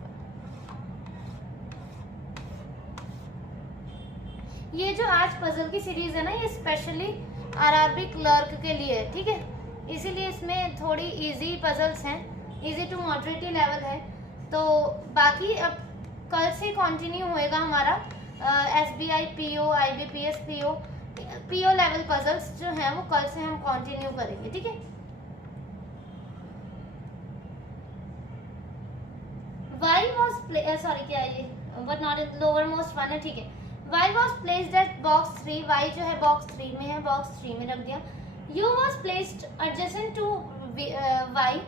ये जो आज पजल की सीरीज है ना, ये स्पेशली आरआरबी क्लर्क के लिए है, ठीक है, इसीलिए इसमें थोड़ी इजी पजल्स हैं, इजी टू मॉडरेट लेवल है। तो बाकी अब कल से कंटिन्यू होएगा हमारा SBI PO, IBPS PO level puzzles जो हैं वो कल से हम कंटिन्यू करेंगे, ठीक है। वाई वॉज सॉरी क्या है ये, but not in lower most one है, ठीक है। Y was placed at box 3, Y जो है बॉक्स 3 में है, बॉक्स 3 में रख दिया। U was placed adjacent to Y,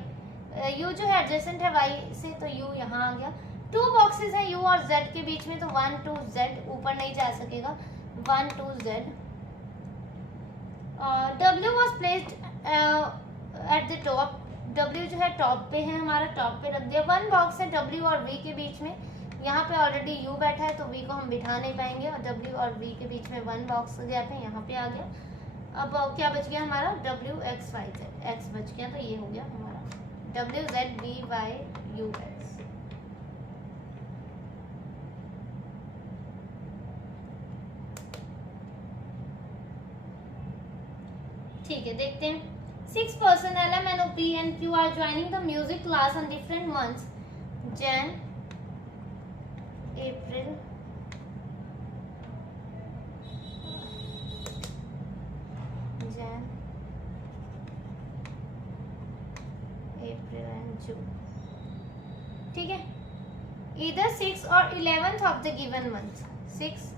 U जो है एडजेसेंट है वाई से, तो यू यहाँ आ गया। 2 बॉक्सेस हैं यू और जेड के बीच में, तो 1 2 जेड ऊपर नहीं जा सकेगा, 1 2 Z. W was placed at the top, W जो है टॉप पे है, हमारा टॉप पे रख दिया। 1 बॉक्स है W और V के बीच में, यहाँ पे ऑलरेडी U बैठा है तो V को हम बिठा नहीं पाएंगे, और W और V के बीच में 1 बॉक्स गैप है, यहाँ पे आ गया। अब क्या बच गया हमारा, W X Y Z, X बच गया, तो ये हो गया हमारा W Z V Y U X। ठीक है, देखते हैं। 6 person L M N O P and Q are joining the music class on different months, Jan, April, and June, ठीक है। Either 6 or 11th of the given month, 6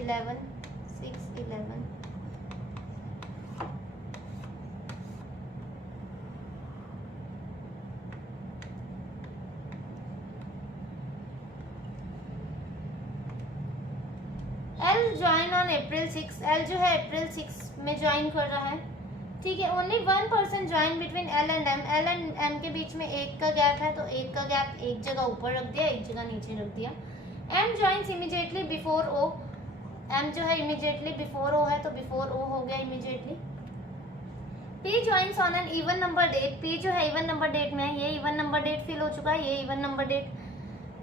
11 6 11। Join on April 6, L जो है अप्रैल 6 में ज्वाइन कर रहा है, ठीक है। Only 1 person join between L and M, L and M के बीच में 1 का गैप है, तो 1 का गैप एक जगह ऊपर रख दिया, एक जगह नीचे रख दिया। एम ज्वाइंस इमीडिएटली बिफोर ओ, एम जो है इमीडिएटली बिफोर ओ है, तो बिफोर ओ हो गया immediately. P joins on an even number date, P जो है इवन नंबर डेट में है, ये इवन नंबर डेट फिल हो चुका है, ये इवन नंबर डेट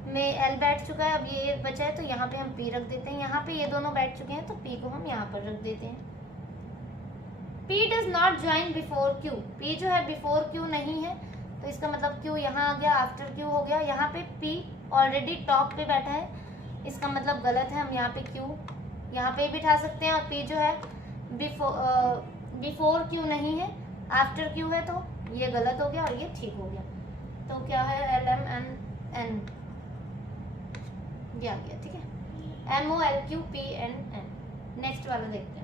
में एल बैठ चुका है, अब ये बचा है तो यहाँ पे हम पी रख देते हैं। यहाँ पे ये दोनों बैठ चुके हैं तो पी को हम यहाँ पर रख देते हैं। P does not join before Q, P जो है बिफोर क्यू नहीं है, तो इसका मतलब क्यू यहाँ आ गया, आफ्टर क्यू हो गया। यहाँ पे पी ऑलरेडी टॉप पे बैठा है, इसका मतलब गलत है, हम यहाँ पे क्यू यहाँ पे बिठा सकते हैं। और पी जो है बिफोर क्यू नहीं है, आफ्टर क्यू है, तो ये गलत हो गया और ये ठीक हो गया। तो क्या है, एल एम एन एन ये आ गया, ठीक है। M O L Q P N N. Next वाला देखते हैं।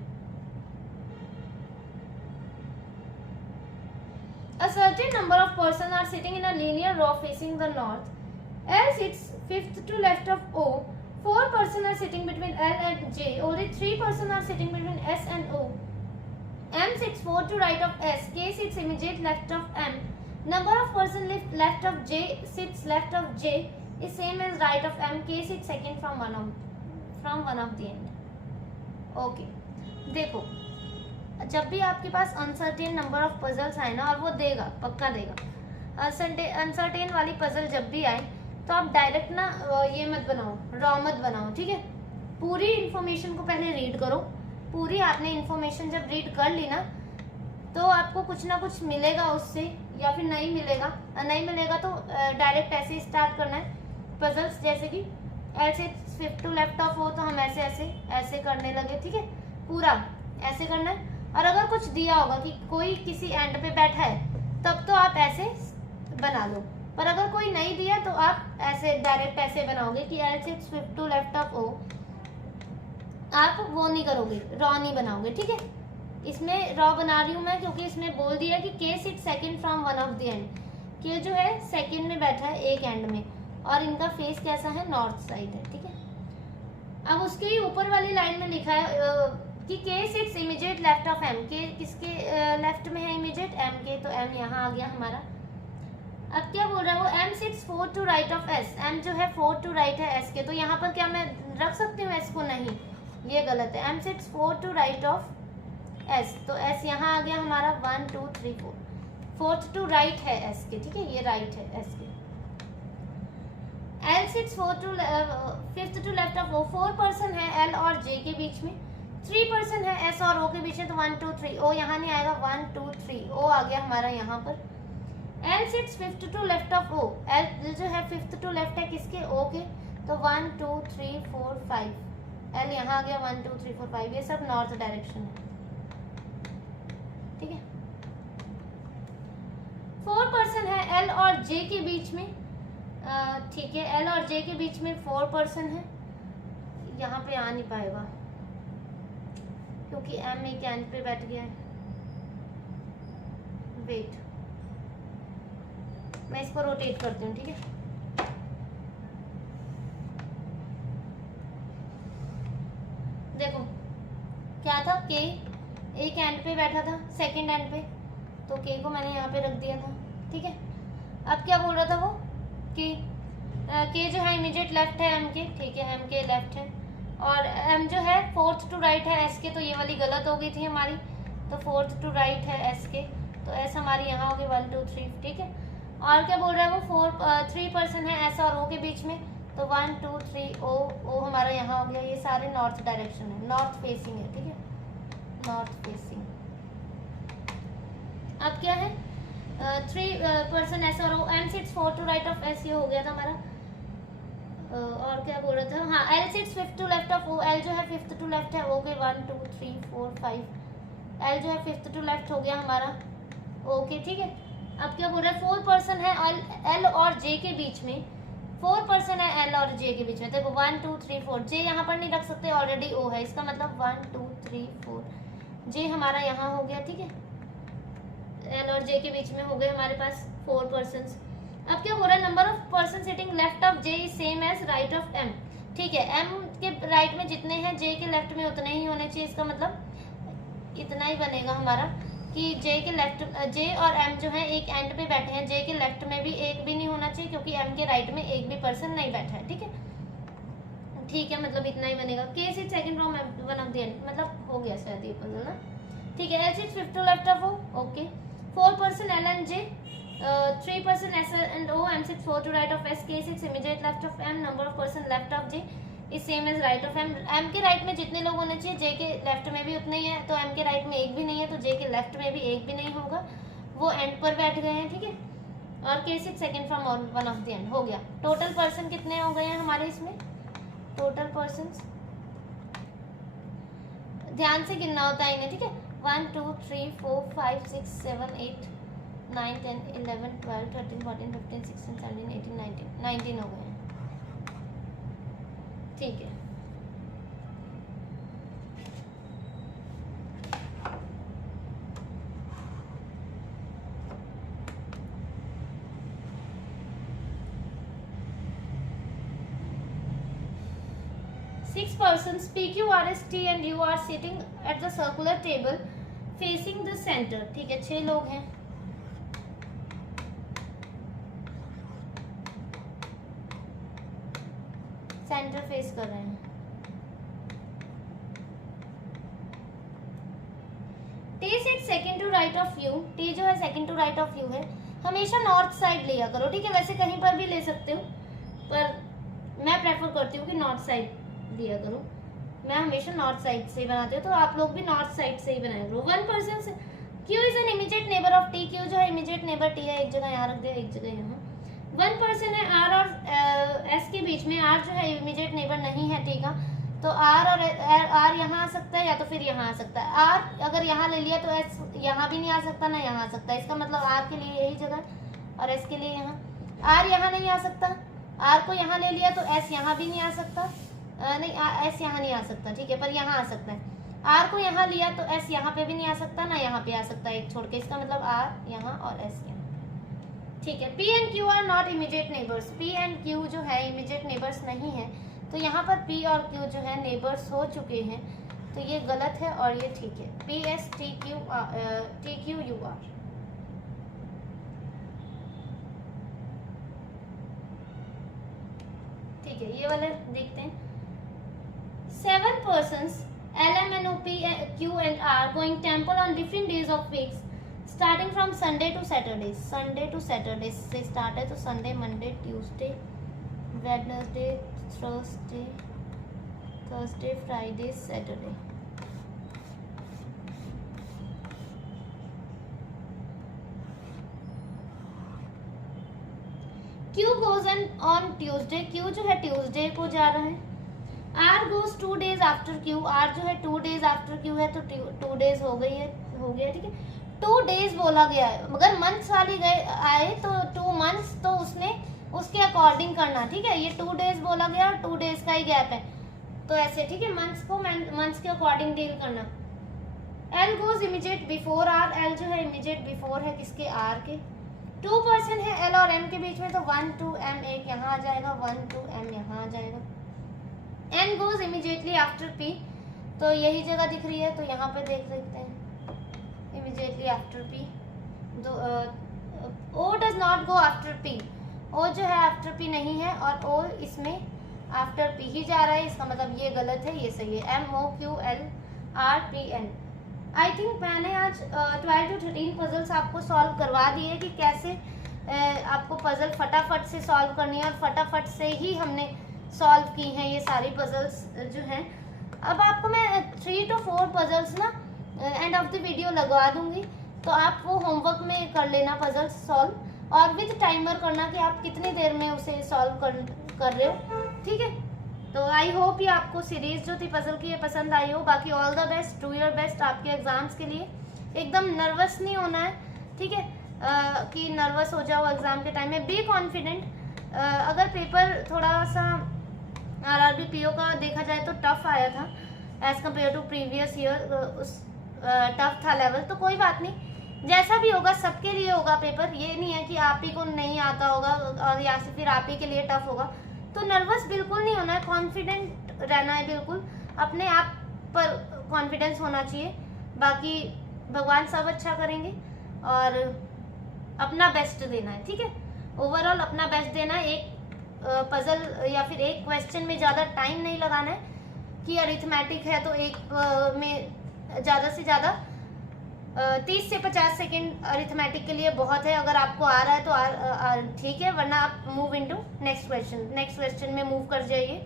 A certain number of persons are sitting in a linear row facing the north. L sits 5th to left of O. 4 persons are sitting between L and J. Only 3 persons are sitting between S and O. M sits 4 to right of S. K sits immediate left of M. Number of persons left of J sits left of J is same as right of M. K sits second from one of the end. Okay. देखो जब भी आपके पास अनसर्टेन नंबर ऑफ पजल्स आए ना, और वो देगा, पक्का देगा, अनसर्टेन वाली पजल जब भी आए तो आप डायरेक्ट ना ये मत बनाओ, रॉ मत बनाओ, ठीक है। पूरी इंफॉर्मेशन को पहले रीड करो। पूरी आपने इंफॉर्मेशन जब रीड कर ली ना, तो आपको कुछ ना कुछ मिलेगा उससे, या फिर नहीं मिलेगा। नहीं मिलेगा तो डायरेक्ट ऐसे ही स्टार्ट करना है पजल्स। जैसे कि एल से फिफ्थ टू लेफ्ट ऑफ हो तो हम ऐसे ऐसे ऐसे करने लगे, ठीक है। पूरा ऐसे करना है। और अगर कुछ दिया होगा कि कोई किसी एंड पे बैठा है, तब तो आप ऐसे बना लो। पर अगर कोई नहीं दिया तो आप ऐसे डायरेक्ट ऐसे बनाओगे कि एल से fifth to left of O. आप वो नहीं करोगे, रॉ नहीं बनाओगे, ठीक है। इसमें रॉ बना रही हूँ मैं क्योंकि इसमें बोल दिया कि K sit second from one of the end. K जो है सेकंड में बैठा है एक एंड में, और इनका फेस कैसा है, नॉर्थ साइड है, ठीक है। अब उसके ही ऊपर वाली लाइन में लिखा है कि K sits immediate left of M. K किसके लेफ्ट में है इमीडिएट, एम के, तो एम यहाँ आ गया हमारा। अब क्या बोल रहा है वो, M sits fourth to right of S. M जो है फोर्थ टू राइट है एस के, तो यहाँ पर क्या मैं रख सकती हूँ एस को, नहीं, ये गलत है। M sits fourth to right of S, तो एस यहाँ आ गया हमारा 1 2 3 4, फोर्थ टू राइट है एस के, ठीक है, ये राइट है एस के। L sits fourth to fifth to left of O. 4 person है एल और जे के बीच में, 3 पर्सन है एस और ओ के बीच में, तो 1 2 3, ओ यहाँ नहीं आएगा, 1 2 3, ओ आ गया हमारा यहाँ पर। L sits fifth to left of O. L जो है फिफ्थ टू लेफ्ट है किसके, ओ के, तो 1 2 3 4 5, एल यहाँ आ गया 1 2 3 4 5। ये सब नॉर्थ डायरेक्शन है, ठीक है। 4 पर्सन है एल और जे के बीच में, ठीक है, एल और जे के बीच में 4 पर्सन है। यहाँ पे आ नहीं पाएगा क्योंकि एम एक एंड पे बैठ गया है। वेट, मैं इसको रोटेट करती हूँ, ठीक है। देखो क्या था, के एक एंड पे बैठा था, सेकंड एंड पे, तो के को मैंने यहाँ पे रख दिया था, ठीक है। अब क्या बोल रहा था वो कि के जो है इमीडिएट लेफ्ट है एम के, ठीक है, एम के लेफ्ट है, और एम जो है फोर्थ टू राइट है एस के, तो ये वाली गलत हो गई थी हमारी, तो फोर्थ टू राइट है एस के, तो एस हमारी यहाँ होगी 1 2 3, ठीक है। और क्या बोल रहा है वो, 3 पर्सन है एस और ओ के बीच में, तो 1 2 3, ओ, ओ हमारा यहाँ हो गया। ये सारे नॉर्थ डायरेक्शन है, नॉर्थ फेसिंग है, ठीक है, नॉर्थ फेसिंग। अब क्या है, 3 पर्सन एस और O, M sits fourth to right of S, ये हो गया था हमारा। और क्या बोल रहा था, हाँ, L sits fifth to left of O. L जो है फिफ्थ टू लेफ्ट है ओ के, 1 2 3 4 5, एल जो है फिफ्थ टू लेफ्ट हो गया हमारा, ओके, ठीक है। अब क्या बोल रहा है, 4 पर्सन है एल और जे के बीच में, 4 पर्सन है एल और जे के बीच में, देखो 1 2 3 4, जे यहाँ पर नहीं रख सकते, ऑलरेडी ओ है, इसका मतलब 1 2 3 4, जे हमारा यहाँ हो गया, ठीक है। एल और जे के बीच में हो गए हमारे पास 4 पर्सन। अब क्या हो रहा है, number of person sitting left of J is same as right of M, ठीक है। एम के राइट में जितने हैं जे के लेफ्ट में उतने ही होने चाहिए, इसका मतलब इतना ही बनेगा हमारा कि जे के लेफ्ट, जे और एम जो है एक एंड पे बैठे हैं, जे के लेफ्ट में भी एक भी नहीं होना चाहिए क्योंकि एम के राइट में एक भी पर्सन नहीं बैठा है, ठीक है, ठीक है, मतलब इतना ही बनेगा। K sit second from one of the end, मतलब हो गया शायद ये पजल ना, ठीक है। L sit fifth to left of O, okay. 4 person L and J, 3 person S and O, M sits 4 to right of S, K sits immediate left of M, number of person left of J is same as right of M. M के राइट में जितने लोग होने चाहिए जे के लेफ्ट में भी उतने ही है, तो एम के राइट में एक भी नहीं है, तो जे के लेफ्ट में भी एक भी नहीं होगा, वो एंड पर बैठ गए हैं, ठीक है। और के six second from one of the and हो गया। टोटल पर्सन कितने हो गए हैं हमारे इसमें, टोटल पर्सन ध्यान से गिनना होता है इन्हें, ठीक है। 1 2 3 4 5 6 7 8 9 10 11 12 13 14 15 16 17 18 19 19 हो गए हैं, ठीक है। Six persons, P, Q, R, S, T and U are sitting at the circular table facing the center, ठीक है। 6 लोग हैं, सेंटर फेस कर रहे हैं। राइट ऑफ यू, टी जो है second to right of U है, हमेशा नॉर्थ साइड लिया करो, ठीक है। वैसे कहीं पर भी ले सकते हो, पर मैं प्रेफर करती हूँ कि नॉर्थ साइड लिया करो। मैं हमेशा नॉर्थ साइड से ही बनाती हूँ, तो आप लोग भी नॉर्थ साइड से ही बनाया करो। 1% से Q is an immediate neighbour of T, Q जो है इमीडिएट नेबर टी है, एक जगह यहाँ रख दिया, एक जगह यहाँ। 1% है आर और एस के बीच में, आर जो है इमीडिएट नेबर नहीं है टी का, तो आर और आर यहाँ आ सकता है या तो फिर यहाँ आ सकता है। आर अगर यहाँ ले लिया तो एस यहाँ भी नहीं आ सकता, ना यहाँ आ सकता है। इसका मतलब आर के लिए यही जगह और एस के लिए यहाँ। आर यहाँ नहीं आ सकता, आर को यहाँ ले लिया तो एस यहाँ भी नहीं आ सकता, नहीं एस यहाँ नहीं आ सकता, ठीक है, पर यहाँ आ सकता है। आर को यहाँ लिया तो एस यहाँ पे भी नहीं आ सकता, ना यहाँ पे आ सकता है, एक छोड़ के। इसका मतलब आर यहाँ और एस यहाँ, ठीक है। P and Q R not immediate neighbours, P and Q जो है इमीडिएट नेबर्स नहीं है, तो यहाँ पर P और Q जो है नेबर्स हो चुके हैं, तो ये गलत है और ये ठीक है। P S T Q U R, ठीक है। ये वाले देखते हैं। 7 persons L M N O P Q and R going temple on different days of weeks starting from Sunday to Saturday। Sunday to Saturday से स्टार्ट है, तो Sunday, Monday, Tuesday, Wednesday, Thursday, Friday, Saturday। Q goes on Tuesday, Q जो है Tuesday को जा रहा है। R goes 2 days after Q, R जो है 2 days after Q है, तो 2 days हो गया, ठीक है। 2 days बोला गया है, मगर मंथ्स वाली गए आए तो 2 months, तो उसने उसके अकॉर्डिंग करना, ठीक है। ये 2 days बोला गया और 2 days का ही गैप है, तो ऐसे, ठीक है। मंथ्स को मंथ्स के अकॉर्डिंग डील करना। L goes immediate before R, L जो है immediate before है किसके, R के। 2% है L और M के बीच में, तो 1 to M एक यहाँ आ जाएगा, 1 to M यहाँ आ जाएगा। N goes immediately after P, तो यही जगह दिख रही है, तो यहाँ पे देख सकते हैं immediately after P। O does not go after P, O जो है आफ्टर P नहीं है, और O इसमें आफ्टर P ही जा रहा है, इसका मतलब ये गलत है, ये सही है। M O Q L R P N। I think मैंने आज 12 to 13 पजल्स आपको सॉल्व करवा दिए कि कैसे आपको पजल फटाफट से सॉल्व करनी है, और फटाफट से ही हमने सॉल्व की हैं ये सारी पजल्स जो हैं। अब आपको मैं 3 to 4 पजल्स ना एंड ऑफ द वीडियो लगवा दूंगी, तो आप वो होमवर्क में कर लेना पजल्स सॉल्व, और विद टाइमर करना कि आप कितनी देर में उसे सॉल्व कर रहे हो, ठीक है। तो आई होप ये आपको सीरीज जो थी पजल की ये पसंद आई हो। बाकी all the best, do your best आपके एग्जाम्स के लिए। एकदम नर्वस नहीं होना है, ठीक है, कि नर्वस हो जाओ एग्जाम के टाइम में। Be confident. अगर पेपर थोड़ा सा RRB PO का देखा जाए तो टफ आया था as compare to previous year, उस टफ था लेवल, तो कोई बात नहीं, जैसा भी होगा सबके लिए होगा पेपर। ये नहीं है कि आप ही को नहीं आता होगा और या फिर आप ही के लिए टफ होगा, तो नर्वस बिल्कुल नहीं होना है, कॉन्फिडेंट रहना है, बिल्कुल अपने आप पर कॉन्फिडेंस होना चाहिए। बाकी भगवान सब अच्छा करेंगे और अपना बेस्ट देना है, ठीक है। ओवरऑल अपना बेस्ट देना है। एक पजल या फिर एक क्वेश्चन में ज़्यादा टाइम नहीं लगाना है कि अरिथमेटिक है तो एक में ज़्यादा से ज़्यादा 30 से 50 सेकेंड अरिथमेटिक के लिए बहुत है। अगर आपको आ रहा है तो ठीक है, वरना आप मूव इनटू नेक्स्ट क्वेश्चन में मूव कर जाइए।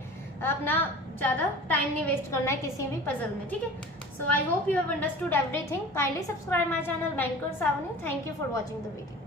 अपना ज़्यादा टाइम नहीं वेस्ट करना है किसी भी पजल में, ठीक है। So I hope you have understood everything. Kindly subscribe my channel Bankers Avenue. Thank you for watching the video.